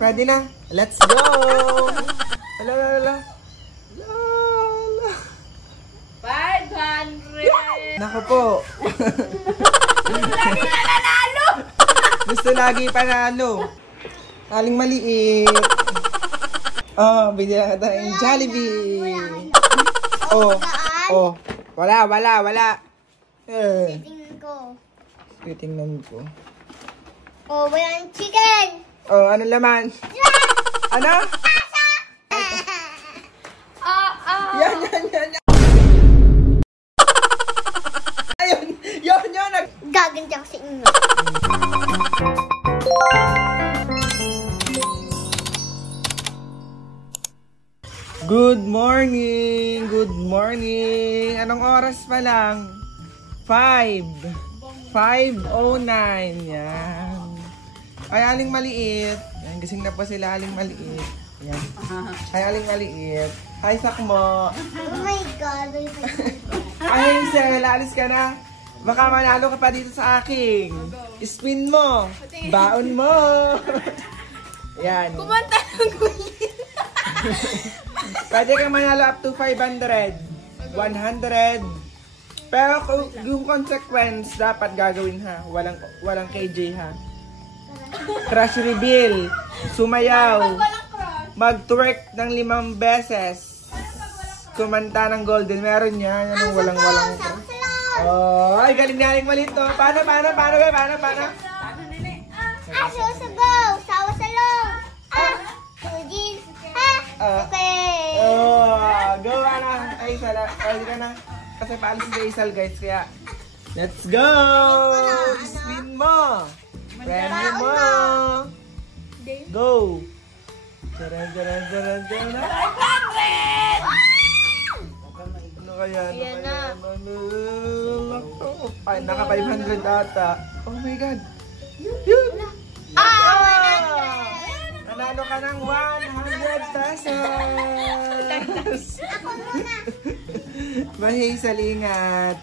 Ready na? Let's go! Ala, ala, ala. 500! Naku po. Lagi na nanalo! Gusto lagi panalo. Aling maliit. Oh, binila ka tayong Jollibee. Oh, oh. Wala. Titingnan ko. Titingnan ko. Oh, walang chicken! Oh, ano laman? Ano? Yan. Ayun, yun. Gaganti ako sa inyo. Good morning. Anong oras pa lang? 5:09. Yan. Ay, aling maliit. Yan, gising na po sila, aling maliit. Yan. Ay, aling maliit. Hi, Sakmo. Oh my God. Ay, Hazel, alis ka na. Baka manalo ka pa dito sa akin. Spin mo. Baon mo. Yan. Kumanta ng gulit. Pwede kang manalo up to 500. 100. Pero yung consequence, dapat gagawin ha. Walang KJ ha. Crush reveal. Sumayaw. Mag-twerk ng 5 beses. Kumanta ng golden. Meron yan. Anong walang Oh, ay galing maliit to. Paano? Susabaw! Sawa sa long! Jeans! Okay! Oh, go na. Ay, pwede ka na. Kasi paalis si Hazel guys. Kaya, let's go! Spin mo! Premyo mo! Go! Ano kaya? Ayan na. Ay, naka 500 ata. Oh my God! Yun! Nanalo ka ng 100 pesos! Hazel, ingat!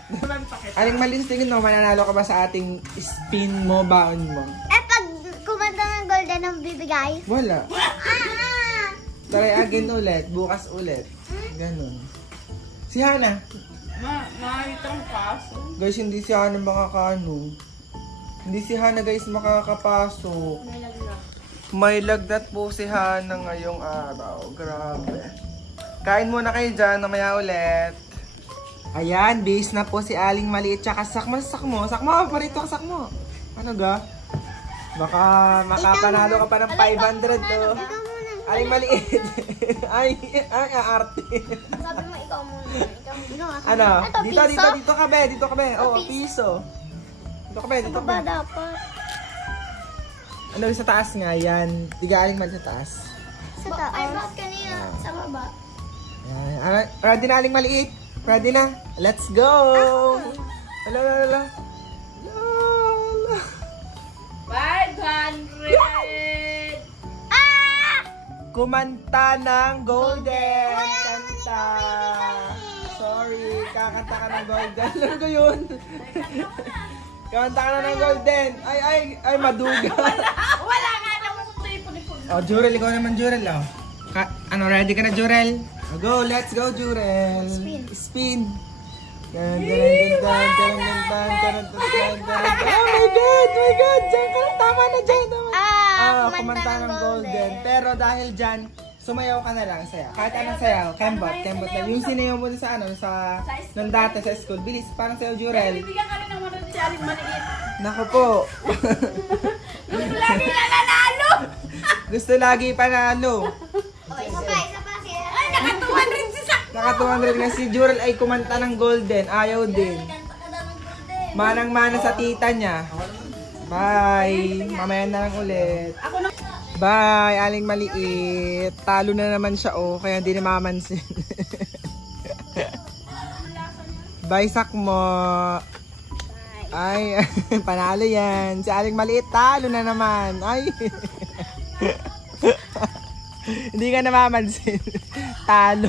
Aling malinis tingin mo, mananalo ka ba sa ating spin mo, baon mo? Pag kumanta ng golden ang bibigay? Wala. Try again ulit, bukas ulit. Ganun. Si Hana. Makitang paso. Guys, hindi si Hana makakaano. Hindi si Hana guys makakapasok. May lagnat po si Hana ngayong araw. Grabe. Kain muna kayo dyan, namaya ulit. Ayan, base na po si Aling Maliit. Tsaka Sakmo, parito ka Sakmo. Ano ga? Baka makapanalo ka pa ng 500 to. Aling Maliit. ay, arte. Sabi mo, ikaw muna. Ano? Ito, Dito ka be. Oh, piso. Dito ka be. Ba dapat? Ano sa taas nga yan? Diga Aling Maliit sa taas. Sa taas? Ay, bakit kanina? Sa baba? Yan. Ready na Aling Maliit? Ready na? Let's go! Ala. 500! Kumanta ng golden! Kanta! Sorry, kakanta ka ng golden. Alam ko yun. Kanta ka na ng golden. Ay, maduga. Wala nga naman ipon-ipon. Oh, Jurel, ikaw naman Jurel. Oh. Ready ka na Jurel? Go, let's go Jurel. Spin. Oh my God! Diyan ka na, tama na dyan. Kumanta ng golden. Pero dahil dyan, sumayaw ka na lang, sayaw. Kahit anong sayaw, kembot lang. Yung sinayaw mo sa nung dati sa school. Bilis, parang sayaw Jurel. Bibigyan ka rin ng 100 si Aling Maliit. Naku po. Lagi na nanalo! Gusto lagi panalo. Isa pa. Ay, naka 200 si Sakmo! Naka 200 na si Jurel ay kumanta ng golden. Ayaw din. Manang-mana sa tita niya. Bye. Mamaya na lang ulit. Bye, Aling Maliit. Talo na naman siya, oh. Kaya hindi na mamansin. Bye, Sakmo. Ay, panalo yan. Si Aling Maliit, talo na naman. Ay. Hindi ka na mamansin. Talo.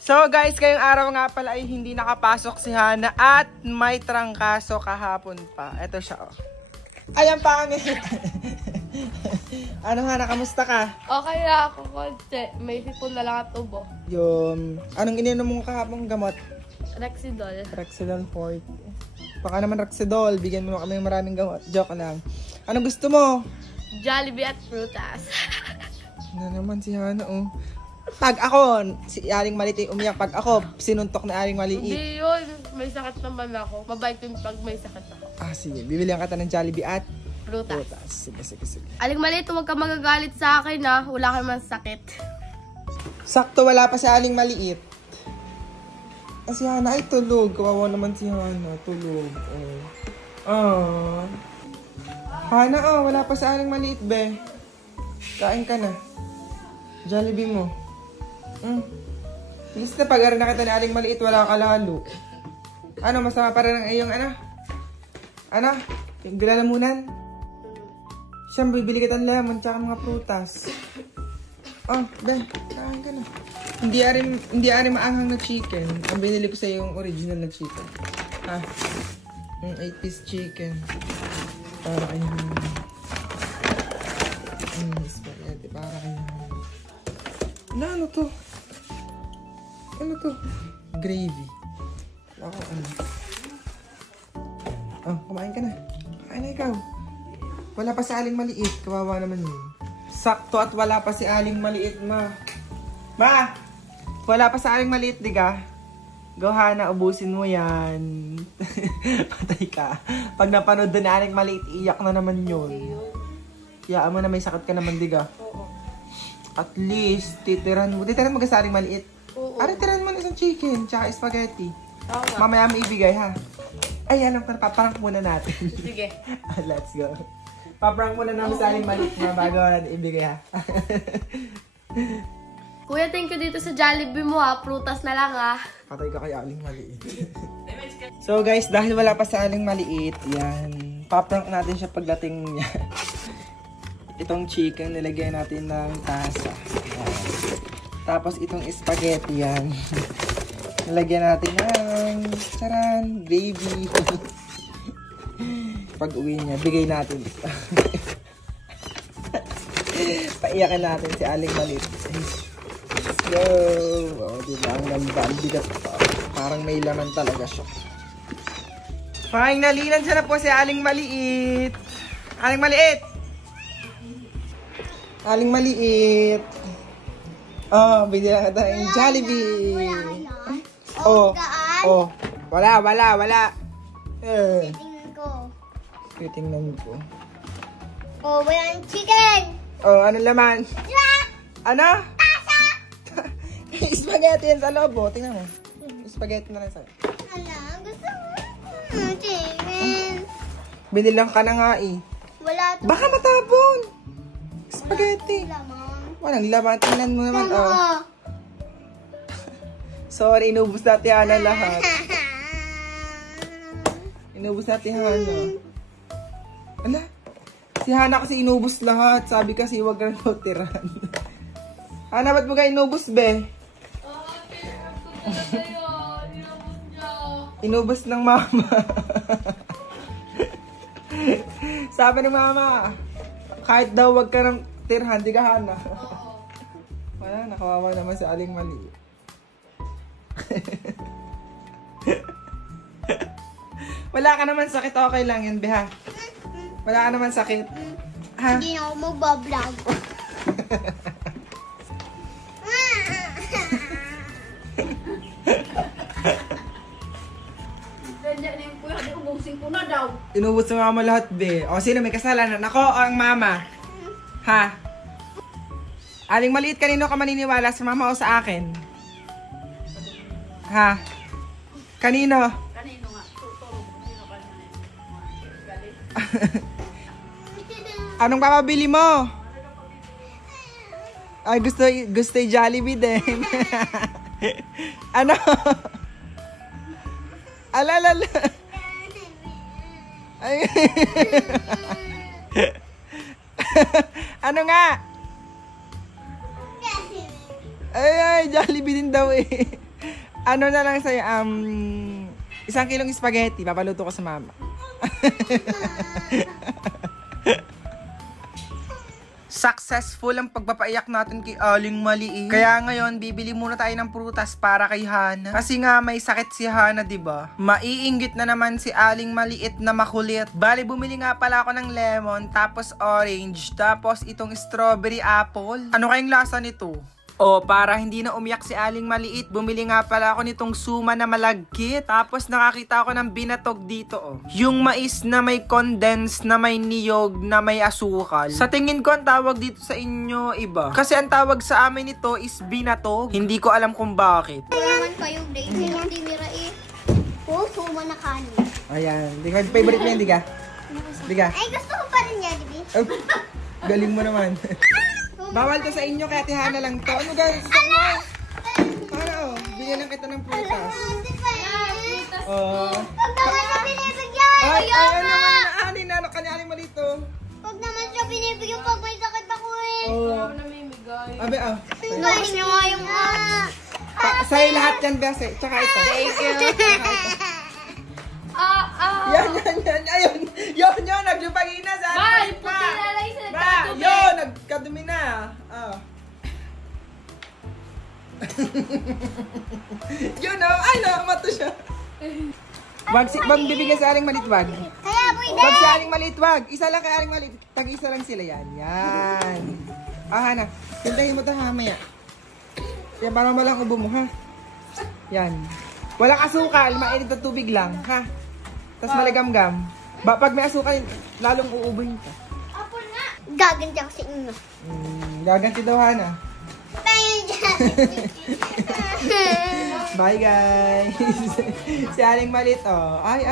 So guys, ngayong araw nga pala ay hindi nakapasok si Hana at may trangkaso kahapon pa. Ito siya, oh. Ay, ang pangit. Ano Hana, kamusta ka? Okay na ako, konti. May sipon na lang at ubo. Yung, anong ininom mong kahapong gamot? Rexidol. Rexidol 40. Baka naman Rexidol, bigyan mo kami ng maraming gamot. Joke lang. Anong gusto mo? Jollibee at Frutas. Ano naman si Hana, oh. Pag ako, si Aling Maliit ay umiyak. Pag ako, sinuntok na Aling Maliit. Hindi yun. May sakit naman ako. Mabait yun pag may sakit ako. Ah, sige. Bibilihan ka ng Jollibee at Frutas. Frutas. Sige, sige, sige. Aling Maliit, huwag ka magagalit sa akin ha. Wala ka man sakit. Sakto, wala pa si Aling Maliit. Ah, si Hana ay tulog. Kawawa naman si Hana. Tulog. Oh. Hana, oh. Wala pa si Aling Maliit, be. Kain ka na. Jollibee mo. Bilis na pag nakita ni Aling Maliit, wala ka lalo. Ano, masama pa rin ang iyong ano? Ano? Yung gilalamunan? Siyang bibili kita ng lemon tsaka mga prutas. Oh, be, kain ka na. Hindi ari maanghang na chicken. Ang binili ko sa yung original na chicken. Ah, 8-piece chicken. Para kayo. Spaghetti, para kayo. Ano to? Ano to? Gravy. Ako, ano? Oh, kumain ka na. Kain na ikaw. Wala pa si Aling Maliit. Kawawa naman yun. Sakto at wala pa si Aling Maliit, ma. Ma! Wala pa si Aling Maliit, diga? Go, Hana, ubusin mo yan. Patay ka. Pag napanood doon ni Aling Maliit, iyak na naman yun. Iyaan mo na may sakit ka naman, diga? Oo. At least, titiran mo. Titiran mo ka sa Aling Maliit. Oo. Ari, titiran mo na isang chicken, tsaka spaghetti. Oo nga. Mamaya mo ibigay, ha? Ay, alam ko, paprank muna natin. Sige. Let's go. Paprank muna namin sa Aling Maliit na bago natin ibigay, ha? Kuya, thank you dito sa Jollibee mo ha. Prutas na lang ha. Patay ka kay Aling Maliit. So guys, dahil wala pa sa Aling Maliit, yan. Paprank natin siya pagdating niya. Itong chicken, nilagyan natin ng tasa. Yan. Tapos itong spaghetti, yan. Nilagyan natin ng charan, gravy. Pag uwi niya, bigay natin ito. Paiyakan natin si Aling Maliit. Let's go! Oh, diba? Ang ganda. Ang bigat pa. Parang may laman talaga siya. Finally, nandiyan na po si Aling Maliit. Aling Maliit! Aling Maliit. Oh, bigyan ka ng Jollibee. Oh, oh. Wala. Tingnan ko. Titingnan ko. Oh, wala yung chicken. Oh, ano laman? Ano? Spaghetti yan sa loob, oh. Tingnan mo. Spaghetti na lang sa'yo. Ano? Gusto mo? Chicken. Binilang ka na nga eh. Wala to. Baka matapon. Spaghetti. Lamang. Walang laman. Tingnan mo naman, Tama. oh. Sorry, inubos natin Hana lahat. Inubos natin Hana. Ala? Si Hana kasi inubos lahat. Sabi kasi wag ka na tiran. Hana, ba't mo ka inubos, be? Inubos ng mama. Sabi ng mama, kahit daw wag ka ng tirhan, di ka Hana. Wala, nakawawa naman si Aling Maliit. Wala ka naman sakit, okay lang yan, be, ha? Wala ka naman sakit. Ha? Hindi na ako magbablog. Inubos ng mama lahat, be. O, sino may kasalanan? Ako o ang mama? Ha? Aling Maliit, kanino ka maniniwala? Sa mama o sa akin? Ha? Kanino? Kanino nga? Tuturo mo. Sino ka naman? Anong papabili mo? Ay, gusto yung Jollibee din. Ano? Alalala. Ay. Ano nga? Ay, Jollibee din daw eh. Ano na lang sa'yo, 1 kilong spaghetti, papaluto ko sa mama. Successful ang pagpapaiyak natin kay Aling Maliit. Kaya ngayon, bibili muna tayo ng prutas para kay Hana. Kasi nga may sakit si Hana, diba? Maiinggit na naman si Aling Maliit na makulit. Bali, bumili nga pala ako ng lemon, tapos orange, tapos itong strawberry apple. Ano kayong lasa nito? O, para hindi na umiyak si Aling Maliit, bumili nga pala ako nitong suma na malagkit. Tapos nakakita ako ng binatog dito, oh. Yung mais na may condensed, na may niyog, na may asukal. Sa tingin ko, ang tawag dito sa inyo, iba. Kasi ang tawag sa amin nito is binatog. Hindi ko alam kung bakit. Naman kayo, Daisy, ng tinira eh. Oh, suma na kanin. Ayan, di ka, favorite mo yan, di ka? Di ka? Ay, gusto ko pa rin yan, Dibi. Oh, galing mo naman. Bawal to sa inyo, kaya tihana lang to. Ano gano'n sa mo? Para oh, bigyan lang kita ng prutas. Oh. Pag naman siya binibigyan, Ay, ayaw ano na. naman, ani na, kanyari mo dito. Pag naman siya binibigyan, pag may sakit ako eh. Oh. Namimigay. Abe, oh. Guys, niya nga yung Sa'yo lahat yan, Bese. Tsaka ito. Thank you. Yan. Ayun. Yun. Naglupagina sa Bye! Puti na lang sa Ba, nagkatubig. yun. Nagkadumi na. Oh. Yun, oh. Ay, nakamato siya. Wag bibigyan sa Aling Maliit, wag. Kaya pwede. Wag sa Aling Maliit, wag. Isa lang kay Aling Maliit. Tag-isa lang sila yan. Yan. Hana. Pintahin mo ito, mamaya. Yan, para walang ubo mo, ha? Yan. Walang asukal, mainit na tubig lang, ha? Tapos maligamgam. Pag may asukal, lalong uubuhin ka. Apo na. Gaganti ako sa inyo. Gaganti daw, Hana. Tayo dyan. Bye, guys. Si Aling Maliit, oh. Ay.